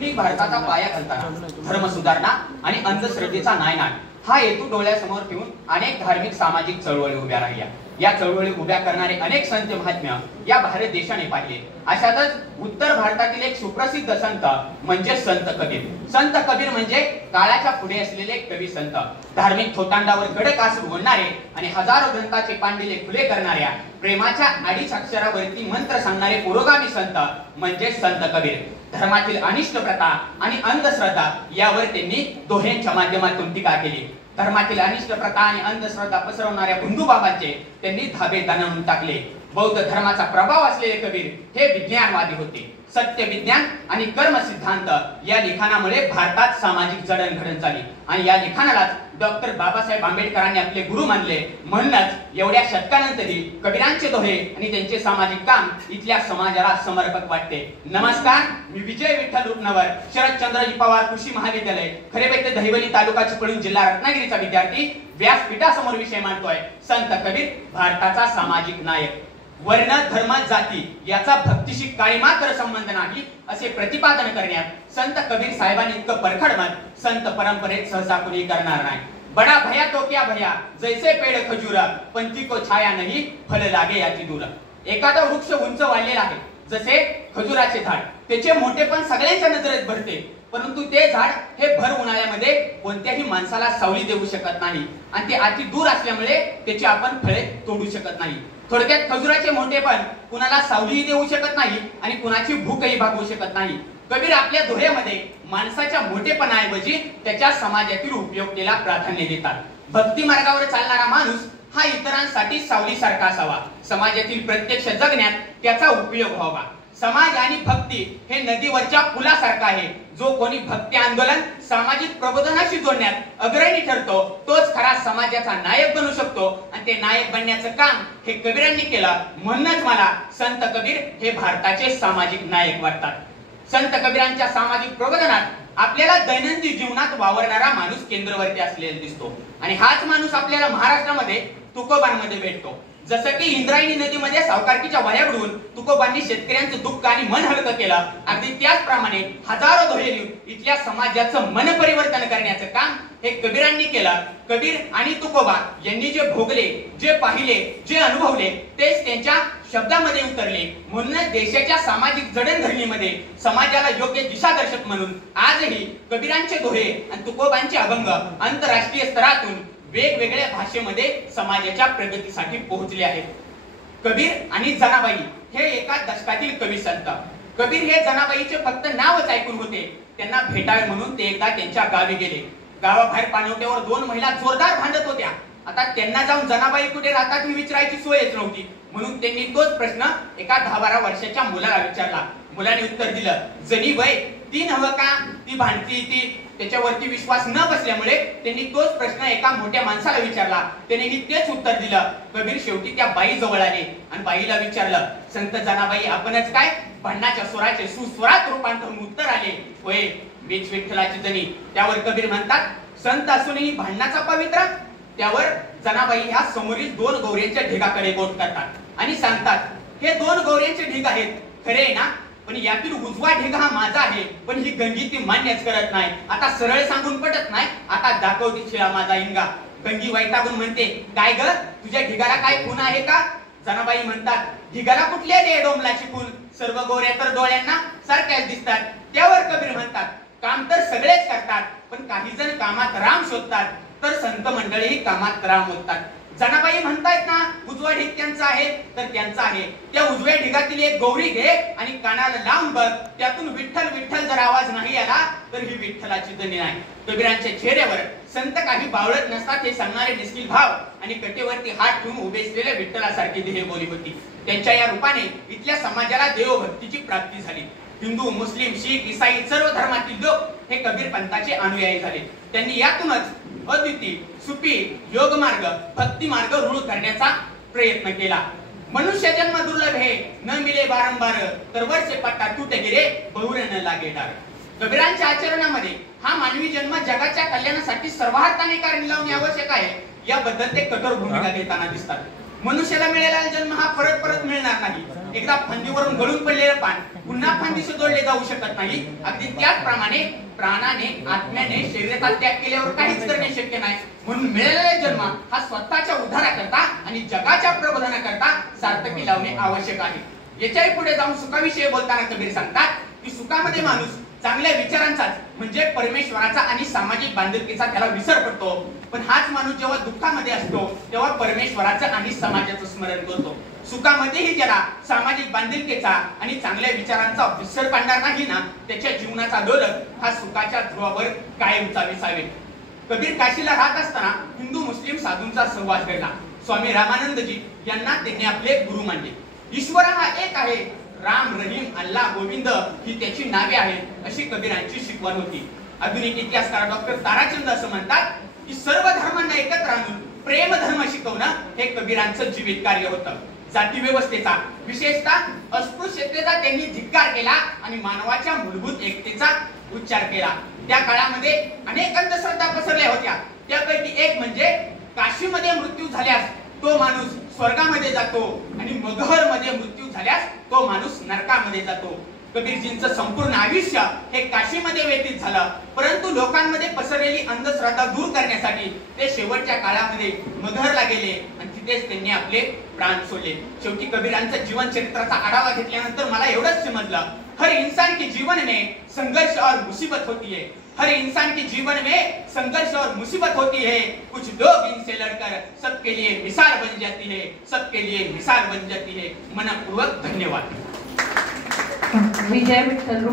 भारताचा पाया घालताना धर्म सुधारणा आणि अंधश्रद्धेचा नायनाट हा हेतू डोळ्यासमोर ठेवून अनेक धार्मिक सामाजिक चळवळी उभ्या राहिल्या। या चळवळी उभ्या करणारे अनेक संत महात्म्य या भारत देशाने पाहिले। अशातच उत्तर भारतातील एक सुप्रसिद्ध संत म्हणजे संत कबीर। संत कबीर म्हणजे काळाच्या पुढे असलेले कवी संत, धार्मिक थोतांडावर कडक आसूड ओढणारे आणि हजारो ग्रंथाचे पांडिले खुले करणाऱ्या, प्रेमाच्या अडीच अक्षरावरती मंत्र सांगणारे पुरोगामी संत म्हणजे संत कबीर। धर्मातील अनिष्ट प्रथा आणि अंधश्रद्धा यावर त्यांनी दोह्यांच्या माध्यमातून टीका केली। धर्मातील अनिष्ट प्रथा आणि अंधश्रद्धा पसरवणाऱ्या बंधुबाबांचे त्यांनी धाबे दणाणून टाकले। बौद्ध धर्माचा प्रभाव असलेले कबीर हे विज्ञानवादी होते। सत्य विज्ञान आणि कर्म सिद्धांत या लिखाणामुळे भारतात सामाजिक जडणघडण झाली आणि या लिखाणालाच डॉक्टर बाबासाहेब आंबेडकरांनी आपले गुरु मानले। म्हणूनच एवढ्या शतकानंतरही कबीरांचे दोहे आणि त्यांचे सामाजिक काम इथल्या समाजाला समर्पक वाटते। नमस्कार, मी विजय विठ्ठल रुपनवर, शरदचंद्रजी पवार कृषी महाविद्यालय, खरेबेट दहिवली, तालुका चिपळूण, जिल्हा रत्नागिरीचा विद्यार्थी व्यासपीठासमोर विषय मांडतोय संत कबीर भारताचा सामाजिक नायक। वर्ण, धर्म, जाती याचा भक्तीशी काही मात्र संबंध नाही असे प्रतिपादन करण्यात संत कबीर साहेबांनी इतकं परखड मत संत परंपरेत सहसा कोणी करणार नाही। बडा भया तो क्या भया, जैसे पेड़ खजूर, पंथी को छाया नहीं, फल लागे याची दूर। एखादा वृक्ष उंच वाढलेला आहे, जसे खजुराचे झाड, त्याचे मोठेपण सगळ्यांच्या नजरेत भरते, परंतु ते झाड हे भर उन्हाळ्यामध्ये कोणत्याही माणसाला सावली देऊ शकत नाही आणि ते अति दूर असल्यामुळे त्याची आपण फळे तोडू शकत नाही। थोडक्यात खजुराचे मोठेपण कुणाला सावलीही देऊ शकत नाही आणि कुणाची भूकही भागवू शकत नाही। कबीर आपल्या दोह्यामध्ये माणसाच्या मोठेपणाऐवजी त्याच्या समाजातील उपयोगितेला प्राधान्य देतात। भक्ती मार्गावर चालणारा माणूस हा इतरांसाठी सावलीसारखा असावा, समाजातील प्रत्यक्ष जगण्यात त्याचा उपयोग व्हावा। समाज आणि भक्ती हे नदीवरच्या पुलासारखं आहे। जो कोणी भक्ती आंदोलन सामाजिक प्रबोधनाशी जोडण्यात अग्रणी ठरतो तोच खरा समाजाचा नायक बनू शकतो आणि ते नायक बनण्याचं काम हे कबीरांनी केलं। म्हणूनच मला संत कबीर हे भारताचे सामाजिक नायक वाटतात। संत कबीरांच्या सामाजिक प्रबोधनात आपल्याला दैनंदिन जीवनात वावरणारा माणूस केंद्रवर्ती असलेला दिसतो आणि हाच माणूस आपल्याला महाराष्ट्रामध्ये तुकोबांमध्ये भेटतो। जसं की इंद्रायणी नदीमध्ये सावकारकीच्या वाया बुडवून तुकोबांनी शेतकऱ्यांचं दुःख आणि मन हलकं केलं, अगदी त्याचप्रमाणे हजारो दोहे लिहून इथल्या समाजाचं मन परिवर्तन करण्याचं काम हे कबीरांनी केलं। कबीर आणि तुकोबा यांनी जे भोगले, जे पाहिले, जे अनुभवले तेच त्यांच्या शब्दामध्ये उतरले। म्हणूनच देशाच्या सामाजिक जडणघडणीमध्ये समाजाला योग्य दिशादर्शक म्हणून आजही कबीरांचे दोहे आणि तुकोबांचे अभंग आंतरराष्ट्रीय स्तरातून वेगवेगळ्या भाषेमध्ये समाजाच्या प्रगतीसाठी पोहोचले आहेत। कबीर आणि जनाबाई हे एका दशकातील कवी संत। कबीर हे जनाबाईचे फक्त नावच ऐकून होते, त्यांना भेटावे म्हणून ते एकदा त्यांच्या गावी गेले। गावाबाहेर पाणवट्यावर दोन महिला जोरदार भांडत होत्या। आता त्यांना जाऊन जनाबाई कुठे राहतात ही विचारायची सोयच नव्हती, म्हणून त्यांनी तोच प्रश्न एका 10-12 वर्षाच्या मुलाला विचारला। मुलाने उत्तर दिलं, जनी वय ती नव्ह का, ती भांडती ती। त्याच्यावरती विश्वास न बसल्यामुळे त्यांनी तोच प्रश्न एका मोठ्या माणसाला विचारला, त्यानेही तेच उत्तर दिलं। कबीर शेवटी त्या बाई जवळ आले आणि बाईला विचारलं, संत जनाबाई आपणच काय? भांडणाच्या स्वराचे सुस्वरात रूपांतरून उत्तर आले, होय मीच विठ्ठलाची जनी। त्यावर कबीर म्हणतात, संत असूनही भांडणाचा पवित्र? त्यावर जनाबाई ह्या समोरील 2 गौऱ्यांच्या ढिगाकडे बोट करतात आणि सांगतात, हे 2 गौऱ्यांचे ढिग आहेत खरे आहे ना, पण यातील उजवा ढिग हा माझा आहे, पण ही गंगी ती मान्यच करत नाही। आता सरळ सांगून पटत नाही, आता दाखवते शिळा माझा इंगा। गंगी वैतागून म्हणते, काय ग तुझ्या ढिगाला काय खून आहे का? जनाबाई म्हणतात, ढिगाला कुठली आली डोंबलाची खून? सर्व गोऱ्या तर डोळ्यांना सारख्याच दिसतात। त्यावर कबीर म्हणतात, काम तर सगळेच करतात, पण काही जण कामात राम शोधतात, तर संत मंडळी कामात राम होतात। जनाबाई म्हणतायत ना उजवा ढिग त्यांचा आहे, तर त्यांचा आहे। त्या उजव्या ढिगातील एक गौरी घे आणि कानाला लावून बघ, त्यातून विठ्ठल विठ्ठल जर आवाज नाही आला तर ही विठ्ठलाची जनी नाही। कबीरांच्या चेहऱ्यावर संत काही बावळत नसतात हे सांगणारे निस्किल भाव आणि कटेवरती हात ठेवून उभे असलेल्या विठ्ठलासारखी देहबोली होती। त्यांच्या या रूपाने इथल्या समाजाला देवभक्तीची प्राप्ती झाली। हिंदू, मुस्लिम, शीख, ईसाई सर्व धर्मातील लोक हे कबीर पंथाचे अनुयायी झाले। त्यांनी यातूनच अद्वितीय, सुफी, योग मार्ग, भक्ती मार्ग रूढ करण्याचा प्रयत्न केला। मनुष्य जन्म दुर्लभ है, न मिले बारंबार, तर वरचे पट्टा तुटे गिरे, बहुरे न लागे डार। कबीरांच्या आचरणामध्ये हा मानवी जन्म जगाच्या कल्याणासाठी सर्वार्थाने कार्य लावणे आवश्यक आहे याबद्दल ते कठोर भूमिका घेताना दिसतात। मनुष्याला मिळालेला जन्म हा परत परत मिळणार नाही, एकदा फांदीवरून गळून पडलेलं पान पुन्हा फांदीशी जोडले जाऊ शकत नाही, अगदी त्याचप्रमाणे प्राणाने आत्म्याने शरीराचा त्याग केल्यावर काहीच करणे शक्य नाही. म्हणून मिळालेला जन्म हा स्वतःच्या उद्धाराकरता आणि जगाच्या प्रबोधनाकरता सार्थकी लावणे आवश्यक आहे. याच्याही पुढे जाऊन सुखाविषयी बोलताना कबीर सांगतात की सुखामध्ये माणूस चांगल्या विचारांचाच म्हणजे परमेश्वराचा आणि सामाजिक बांधिलकीचा त्याला विसर पडतो, पण हाच माणूस जेव्हा दुःखामध्ये असतो तेव्हा परमेश्वराचं आणि समाजाचं स्मरण करतो. सुखामध्येही ज्याला सामाजिक बांधिलकीचा आणि चांगल्या विचारांचा विसर पडणार नाही ना, त्याच्या जीवनाचा डोलक हा सुखाच्या ध्रुवावर कायमचा विसावेल. कबीर काशीला राहत असताना हिंदू मुस्लिम साधूंचा सहवास घडला. स्वामी रामानंदजी यांना त्यांनी आपले गुरु मानले. ईश्वर हा एक आहे, राम, रहीम, अल्लाह, गोविंद ही त्याची नावे आहेत अशी कबीरांची शिकवण होती. आधुनिक इतिहासकार डॉक्टर ताराचंद असं म्हणतात की सर्व धर्मांना एकत्र आणून प्रेम धर्म शिकवणं हे कबीरांचं जीवित कार्य होतं. जाती व्यवस्थेचा विशेषतः अस्पृश्यतेचा त्यांनी धिक्कार केला आणि मानवाच्या मूलभूत एकतेचा उच्चार केला. त्या काळामध्ये अनेक अंधश्रद्धा पसरल्या होत्या. त्यापैकी एक म्हणजे काशीमध्ये मृत्यू झाल्यास तो माणूस स्वर्गामध्ये जातो आणि मगहर मध्ये मृत्यू झाल्यास तो माणूस नरकामध्ये जातो. कबीरजींचं संपूर्ण आयुष्य हे काशीमध्ये व्यतीत झालं, परंतु लोकांमध्ये पसरलेली अंधश्रद्धा दूर करण्यासाठी ते शेवटच्या काळामध्ये मगहरला गेले आणि तिथेच त्यांनी आपले प्राण सोडले. शेवटी कबीरांचं जीवन चरित्राचा आढावा घेतल्यानंतर मला एवढंच समजलं, हर इंसान के जीवन में संघर्ष और मुसीबत होती है. हर इंसान के जीवन में संघर्ष और मुसीबत होती है. कुछ लोग इनसे लड़कर सबके लिए मिसाल बन जाती है, सबके लिए मिसाल बन जाती है. मनपूर्वक धन्यवाद. विजय विठ्ठल.